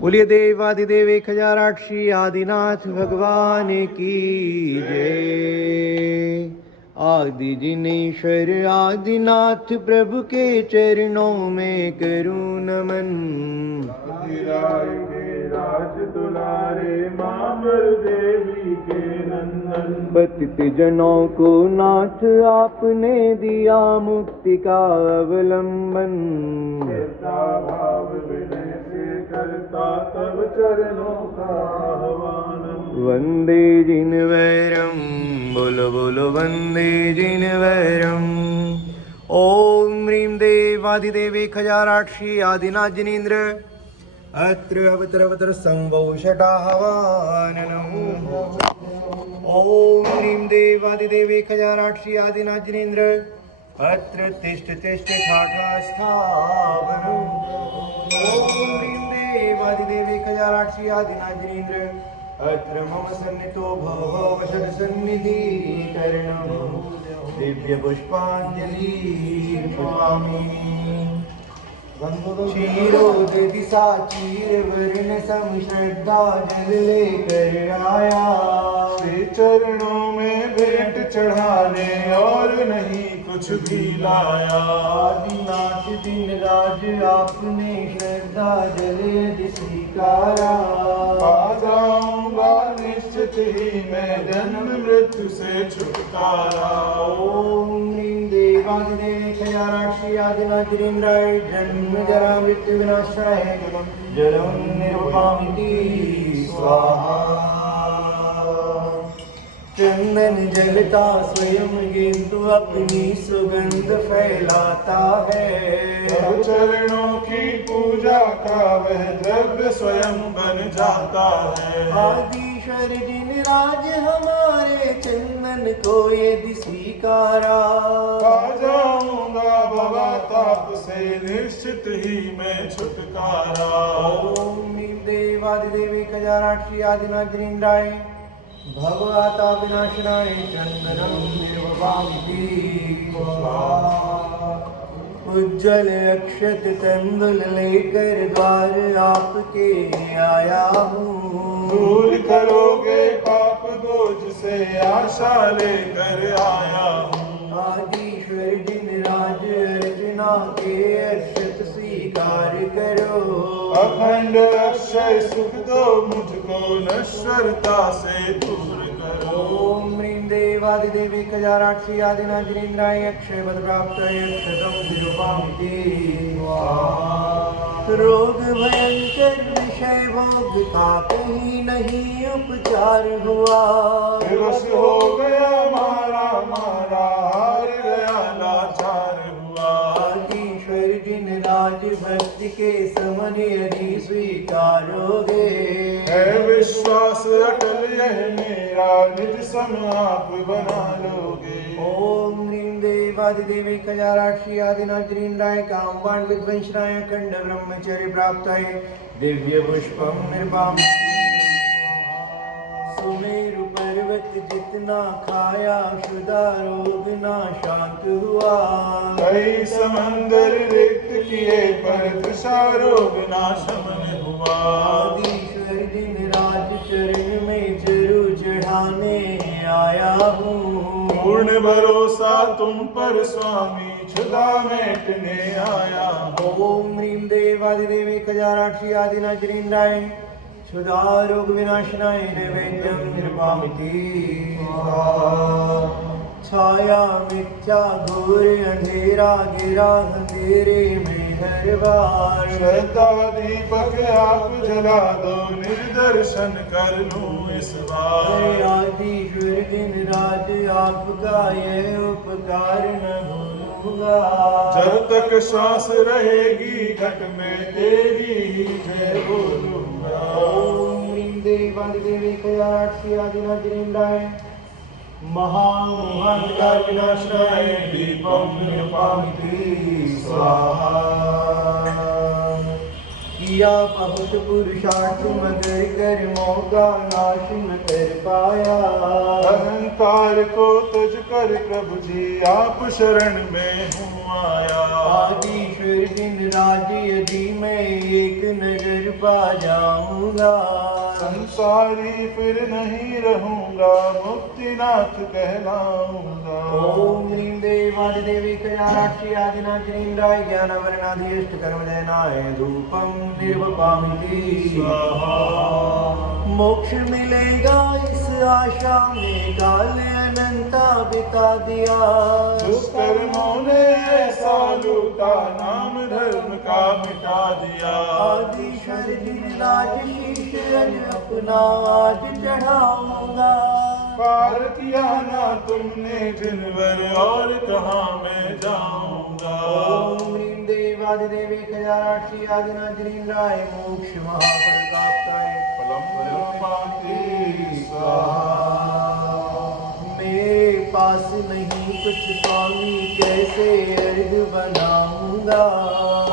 बोलिए देवादिदेव 1008 श्री आदिनाथ भगवान की जय। आदि जिनेश्वर आदिनाथ प्रभु के चरणों में करूं नमन। राय के राज दुलारे मामर देवी के नंदन। पतित जनों को नाथ आपने दिया मुक्ति का अवलंबन। करता भाव विनय से करता तब चरणों का आह्वानम। वंदे जिनवरम बोलो बोलो वंदे जिनवरम। ओम ह्रीं देवादिदेव 1008 श्री आदिनाथ जिनेन्द्र अत्र अवतर संवौषटाहवाननम्। ओम ह्रीं देवादिदेव 1008 श्री आदिनाथ जिनेन्द्र अत्र तिष्ठ तिष्ठ ठाठा स्थावनम्। ओम ह्रीं देवादिदेव 1008 श्री आदिनाथ जिनेन्द्र अत्र मम सन्नितो भववशद सन्निधि करणं दिव्य पुष्पांजलि कृपामि। क्षीरोदधि साचीर वर्ण सम श्रद्धा जल लेकर आया। श्री चरणों में भेंट चढ़ाने और नहीं कुछ भी लाया। आदिनाथ दिन राज आपने श्रद्धा जल यदि स्वीकारा। आ जाऊंगा निश्चित ही मैं जन्म मृत्यु से छुटकारा। ओम ह्रीं देवादिदेव 1008 श्री आदिनाथ जिनेन्द्राय जन्म जरा मृत्यु विनाशाय जलम निर्वपामिति स्वाहा। चंदन जलता स्वयं किंतु अपनी सुगंध फैलाता है। सब चरणों की पूजा का वह द्रव्य स्वयं बन जाता है। आदिश्वर जिन राज हमारे चंदन को यदि स्वीकारा। आ जाऊंगा भवा ताप से निश्चित ही मैं छुटकारा। ओम ह्रीं देवादिदेव 1008 श्री आदिनाथ जिनेन्द्राय भवता विनाशनाय चंदनम निर्वपामिति स्वाहा। उज्जवल अक्षत तंदुल लेकर द्वार आपके आया हूँ। दूर करोगे पाप बोझ से आशा लेकर आया हूँ। आदिश्वर जिन राज अर्चना के अक्षत स्वीकार करो। अखंड अक्षय सुख दो मुझको नश्वरता से दूर करो। ओम ह्रीं देवादिदेव 1008 श्री आदिनाथ जिनेन्द्राय अक्षय पद प्राप्त अक्षतम निरूपामिति स्वाहा। रोग भयंकर विषय भोग का कहीं नहीं उपचार हुआ। विवश हो गया मारा मारा हार गया लाचार हुआ। आदिश्वर जिन राज भक्ति के समन यदि स्वीकारोगे। है विश्वास अटल यह मेरा निज सम आप बना लोगे। ओम ह्रीं देवादिदेव 1008 श्री आदिनाथ जिनेन्द्राय कामवान विध्वंसनाय अखंड ब्रह्मचर्य प्राप्ताय दिव्य पुष्पम निर्वापयामि। सुमेरु पर्वत जितना खाया शुदा रोग ना शांत हुआ। कई समंदर रिक्त किए पर तृषा रोग ना शमन हुआ। आदिश्वर जिन राज चरण में जरू चढ़ाने आया हूँ। पूर्ण भरोसा तुम पर स्वामी क्षुधा मेटने आया। ओम ह्रीं देवादिदेव 1008 श्री आदिनाथ जिनेन्द्राय क्षुधा रोग विनाशनाय नैवेद्यम निर्वापयामि स्वाहा। छाया मिथ्या घोर अंधेरा गिरा अंधेरे में हर बार। श्रद्धा दीपक आप जला दो निर्दर्शन कर लूं इस बार। आदिश्वर जिन राज आपका यह उपकार न भूलूंगा। जब तक श्वास रहेगी घट में तेरी ही जय बोलूंगा। ओम ह्रीं देवादिदेव 1008 श्री आदिनाथ जिनेन्द्राय महामोहांधकार विनाशनाय दीपम निरूपामिति स्वाहा। किया बहुत पुरुषार्थ मगर कर्मों का नाश न कर पाया। अहंकार को तुझ कर प्रभु जी आप शरण में हूँ आया। आदिश्वर ईश्वर दिन राज यदि मैं एक नजर पा जाऊंगा, संसारी फिर नहीं रहूंगा, मुक्तिनाथ कहलाऊंगा। ओम ह्रीं देवादिदेवी कयाक्षी आदिनाथिनीन्द्राय ज्ञानवर्णाधीष्ट कर्मजनाय धूपम निर्वपामि स्वाहा। मोक्ष मिलेगा इस आशा में काल अनंता बिता दिया, दुष्कर्मों ने ऐसा लूटा, नाम धर्म का मिटा दिया। आदिश्वर दिन राज शीश अपना आज चढ़ाऊंगा, पार किया ना तुमने दिन भर, और कहाँ मैं जाऊंगा। ओम ह्रीं देवादिदेवी कयाक्षी आदिनाथिनीन्द्राय मोक्ष महाफल प्राप्ताय मेरे पास नहीं कुछ स्वामी, कैसे अर्घ बनाऊंगा,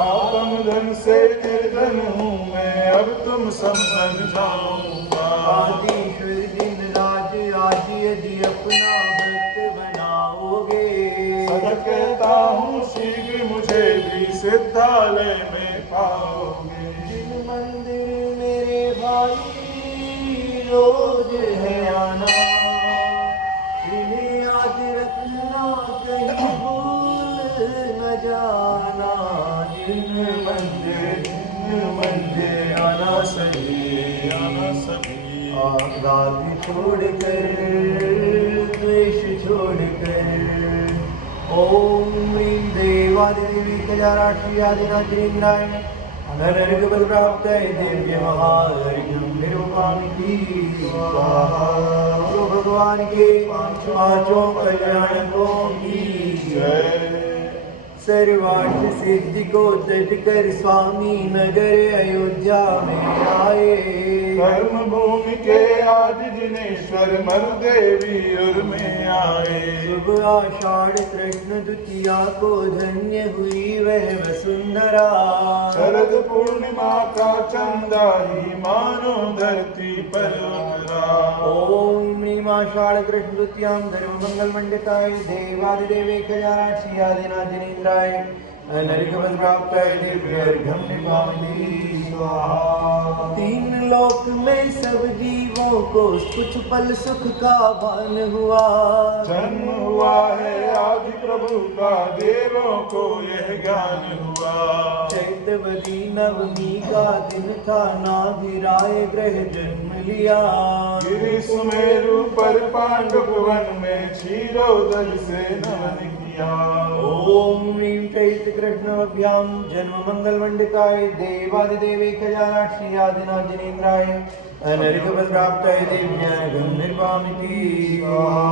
आत्म धन से निर्धन हूँ मैं, अब तुम संबंध जाऊंगा। आदिश्वर दिन राज आज यदि अपना भक्त बनाओगे, सच कहता हूँ शीघ्र मुझे भी सिद्धालय में पाओगे। जिन मंदिर मेरे भाई रोज है आना, इन्हें याद रखना कहीं भूल न जाना। जिन मंदिर आना सभी, आना सभी। राग छोड़कर द्वेष छोड़कर, ओम ह्रीं देवादिदेवी कयाक्षी आदिनाथिनीन्द्राय अनर्घ प्राप्ताय दिव्य महार्घ्यं निरूपामि स्वाहा। तो भगवान के पांचों कल्याणों की जय। सर्वार्थ सिद्धि को तज कर स्वामी नगर अयोध्या में आए, कर्म भूमि के आदि जिनेश्वर मर देवी उर में आए। शुभ आषाढ़ कृष्ण द्वितीया को धन्य हुई वह वसुंधरा, शरद पूर्णिमा का चंदा ही मानो धरती पर उतरा। ओम ह्रीं आषाढ़ कृष्ण द्वितीयां धर्म मंगल मंडिताय देवादिदेवे कयाक्षी आदिनाथिनीन्द्राय अनर्घ प्राप्ताय दिव्यर्घ्यं निभामि स्वाहा। तीन लोक में सब जीवों को कुछ पल सुख का भान हुआ, जन्म हुआ है आदि प्रभु का, देवों को यह ज्ञान हुआ। चैतवती नवमी का दिन था, नाभिराय ग्रह जन्म लिया, गिरि सुमेरु पर पांडव वन में क्षीरोदल से नमन किया। ओम ह्रीं चैत्र कृष्णाभ्यां जन्म मंगल मंडिताय देवादिदेवे कयाक्षी आदिनाथिनीन्द्राय अनर्घ प्राप्ताय दिव्यर्घ्यं निरूपामि स्वाहा।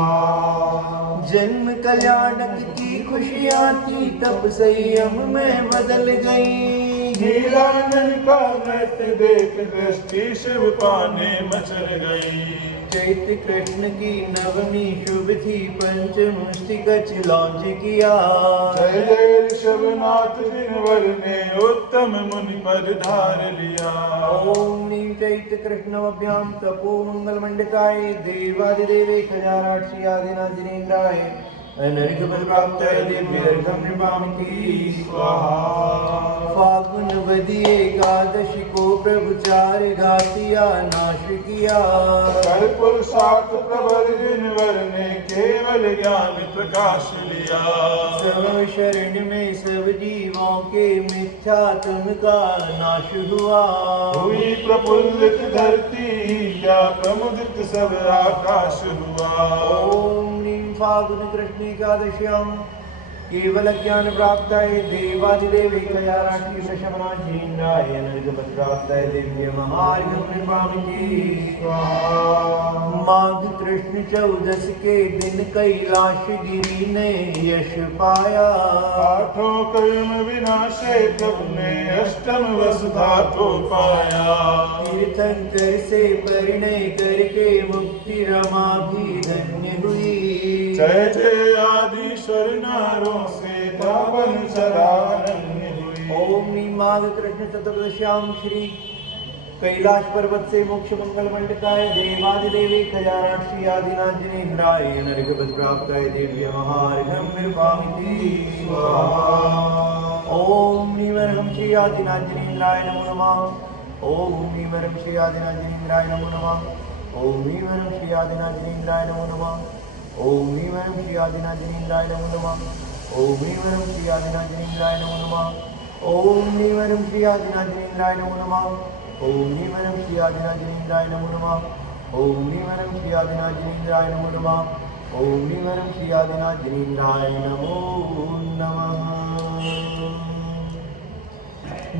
जन्म कल्याणक की खुशियाँ थी, तब संयम में बदल गई, नीलानन का नृत्य देख दृष्टि शिव पाने मचल गई। चैत्र कृष्ण की नवमी शुभ थी, पंचमुष्टि कच लॉन्च किया, जय जय ऋषभनाथ जिनवर ने उत्तम मुनि पद धार लिया। ओम ह्रीं चैत्र कृष्णाभ्यां तपो मंगल मंडिताय देवादिदेवे कयाक्षी आदिनाथिनीन्द्राय अनर्घ प्राप्ताय दिव्यर्घ्यं निरूपामि स्वाहा। फागुन वदी एकादशी को प्रभु चार घातिया नाश किया, कर्पूर सात प्रबर जिनवर ने केवल ज्ञान प्रकाश लिया। सब शरण में सब जीवों के मिथ्यात्म का नाश हुआ, हुई प्रफुल्लित धरती क्या प्रमुदित सब आकाश हुआ। ओम ह्रीं फागुन कृष्ण एकादश्यां केवल ज्ञान प्राप्ताय देवादिदेवे कयाक्षी वृषभनाथीन्द्राय अनर्घ प्राप्ताय दिव्य महार्घ्यं निरूपामि स्वाहा। माघ कृष्ण चौदस के दिन कैलाश गिरि ने यश पाया, आठों कर्म विनाशे प्रभु ने अष्टम वसुधा को पाया। तीर्थंकर से परिणय करके मुक्ति रमा भी धन्य हुई, जय जय आदिश्वर नारों से पावन शरारण्य हुई। ओम ह्रीं माघ कृष्ण चतुर्दश्यां श्री कैलाश पर्वत से मोक्ष मंगल मंडकाय देवादिदेवी खजानाक्षी आदिनाजिनेन्द्राय नरकपद प्राप्ताय दिव्य महार्घम निर्वामिति स्वाहा। ओम नीवरहं श्री आदिनाजिनेन्द्राय नमो नमः। ओम नीवरहं श्री आदिनाजिनेन्द्राय नमो नमः। ओम नीवरहं श्री आदिनाजिनेन्द्राय नमो नमः। ओम नीवरहं श्री आदिनाजिनेन्द्राय नमो नमः। ओम नीवरहं श्री आदिनाजिनेन्द्राय नमो नमः। ओम नीवरहं श्री आदिनाजिनेन्द्राय नमो नमः। ओम नीवरं श्री आदिनाजिनेन्द्राय नमो नमः। ओम नीवरं श्री आदिनाजिनेन्द्राय नमो नमः। ओम नीवरं श्री आदिनाजिनेन्द्राय नमो नमः।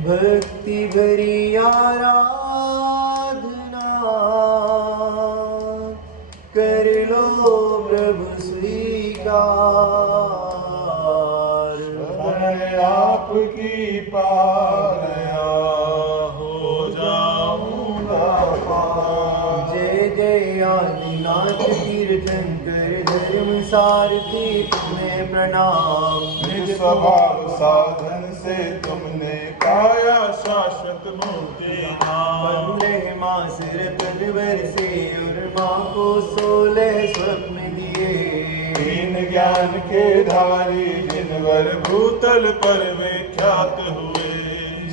भक्ति भरी आराधना कर लो प्रभु स्वीकार। आपकी पालया जय जय आदिनाथ तीर्थंकर धर्म सारथी तुम्हें प्रणाम। निज स्वभाव साधन से तुमने पाया शाश्वत मुक्ति नाम। 15 मास रतन बरसे और माँ को 16 स्वप्न दिए। दीन ज्ञान के धारी जिनवर भूतल पर विख्यात हुए।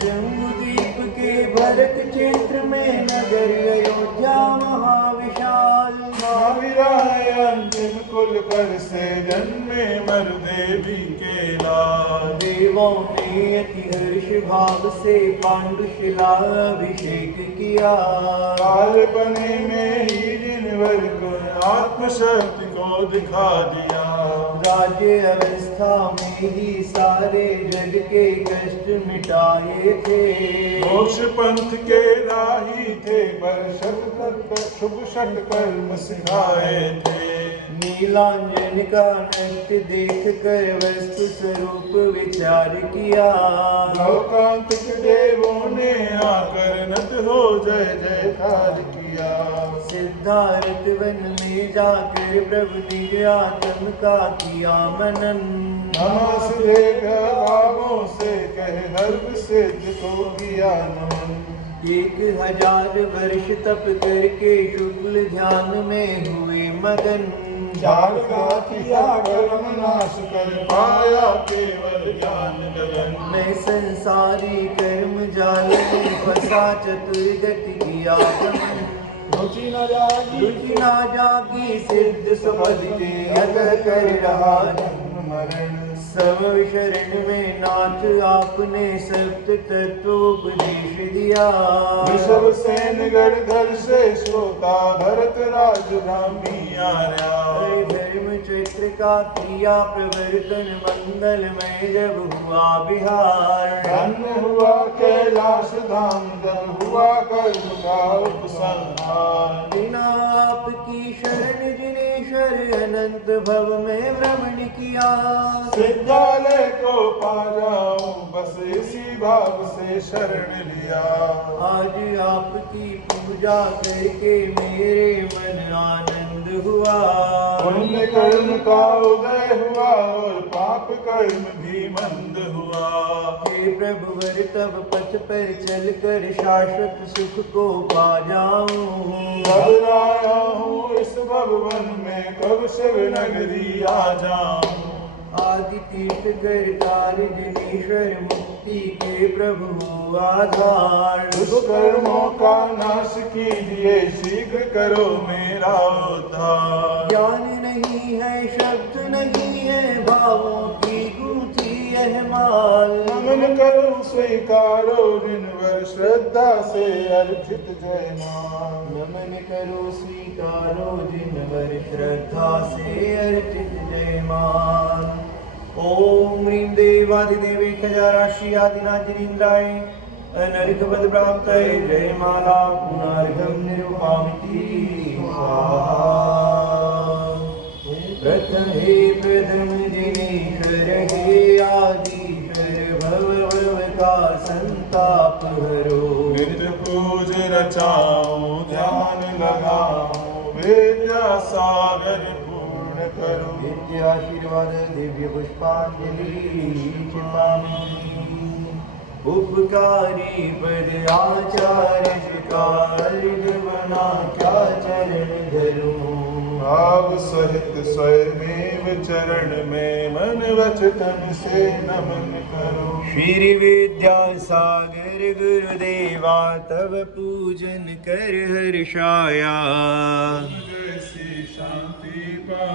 जम्बूद्वीप के भरत क्षेत्र में नगर अयोध्या महाविशाल। महावीराय अंतिम कुल कर से जन्मे मर देवी के लाल। देवों ने अति हर्ष भाव से पांडुशिला अभिषेक किया। काल बने में ही जिनवर को आत्मशक्ति को दिखा दिया। राज्य अवस्था में ही सारे जग के कष्ट मिटाए थे। मोक्ष पंथ के राही थे पर शुभ षट कर्म सिखाए थे। नीलांजन का नृत्य देख कर वस्तु स्वरूप विचार किया। लोकांतिक देवों ने आकर नत हो जय जयकार किया। सिद्धार्थ वन में जाकर प्रभु निज आत्म का किया मनन। नमस्ते भावों से कहे हर्व सिद्ध को किया नमन। 1000 वर्ष तप करके शुक्ल ध्यान में हुए मगन। चार का किया कर्म नाश कर पाया केवल ज्ञान गगन। मैं संसारी कर्म जाल में फंसा चतुर्गति किया गमन। रुचि न जागी सिद्ध समझ के अतः कर रहा जन्म मरण। सब शरण में नाथ आपने सप्त तत्वोपदेश दिया। ऋषभ सेन गणधर से श्रोता भरत राज ब्राह्मी आर्या। धर्म चैत्र का किया प्रवर्तन मंगलमय जब हुआ बिहार। धन्य हुआ कैलाश धाम जब हुआ कर्म का उपसंहार। बिना आपकी शरण जिनेश्वर अनंत भव में भ्रमण किया। विद्यालय को पा जाऊं बस इसी भाव से शरण लिया। आज आपकी पूजा करके मेरे मन आनंद हुआ। पुण्य कर्म का उदय हुआ और पाप कर्म भी मंद हुआ। हे प्रभु वर तब पथ पर चलकर शाश्वत सुख को पा जाऊं। घबराया हूँ इस भवन में कब शिव नगरी आ जाऊं। आदि तीर्थ करतार जनेश्वर मुक्ति के प्रभु आधार। दुष्कर्मों का नाश कीजिए शीघ्र करो मेरा उद्धार। ज्ञान नहीं है शब्द नहीं है भावों की गूंथी यह माल। नमन करो स्वीकारो जिनवर श्रद्धा से अर्चित जयमान। नमन करो स्वीकारो जिनवर श्रद्धा से अर्चित जयमान। ओम ह्रीं देवादिदेवे खजाराशि आदिनाजिनेन्द्राय अनर्घपद प्राप्तये जयमाला पुनर्घं निरूपामिति स्वाहा। प्रथमे प्रथम जिनेश्वर हे आदिश्वर भव का संताप हरो। नित्य पूज रचाऊं ध्यान लगाऊं विद्या सागर पूर्ण करो। नित्य आशीर्वाद दिव्य पुष्पांजलि क्षिपामि। उपकारी पद आचार्य कालिद बना क्या चरण धरूं। भाव सहित स्वयमेव चरण में मन वचन से नमन करो। श्री विद्यासागर गुरुदेवा तव पूजन कर हर्षाया। जैसी शांति पानी